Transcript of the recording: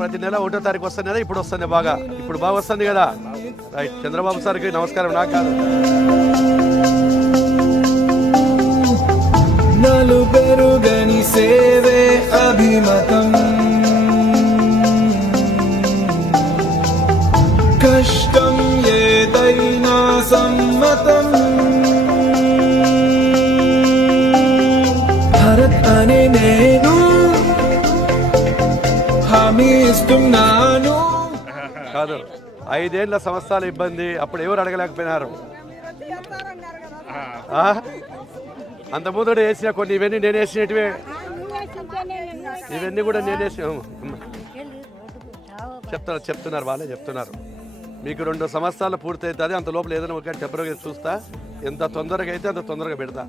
ప్రతి నెల 1వ తారీఖు వస్తుంది కదా, ఇప్పుడు వస్తుంది బాగా, ఇప్పుడు బాగా వస్తుంది కదా. రైట్, చంద్రబాబు సార్కి నమస్కారం. నాకు కాదు, నలుబెరుగని సేవే అభిమతం, కష్టం ఏదైనా సమ్మతం. భరత్ అనే నేను హామీ ఇస్తున్నాను. కాదు 5 ఏళ్ల సంవత్సరాల ఇబ్బంది, అప్పుడు ఎవరు అడగలేకపోయినారు. అంత ముందు వేసిన కొన్ని, ఇవన్నీ నేను వేసినట్టువే, ఇవన్నీ కూడా నేను వేసిన. చెప్తున్నారు వాళ్ళే చెప్తున్నారు. మీకు 2 సంవత్సరాలు పూర్తి అవుతుంది, అంత లోపల ఏదైనా ఒక టెంపరీగా చూస్తా, ఎంత తొందరగా అయితే అంత తొందరగా పెడతా.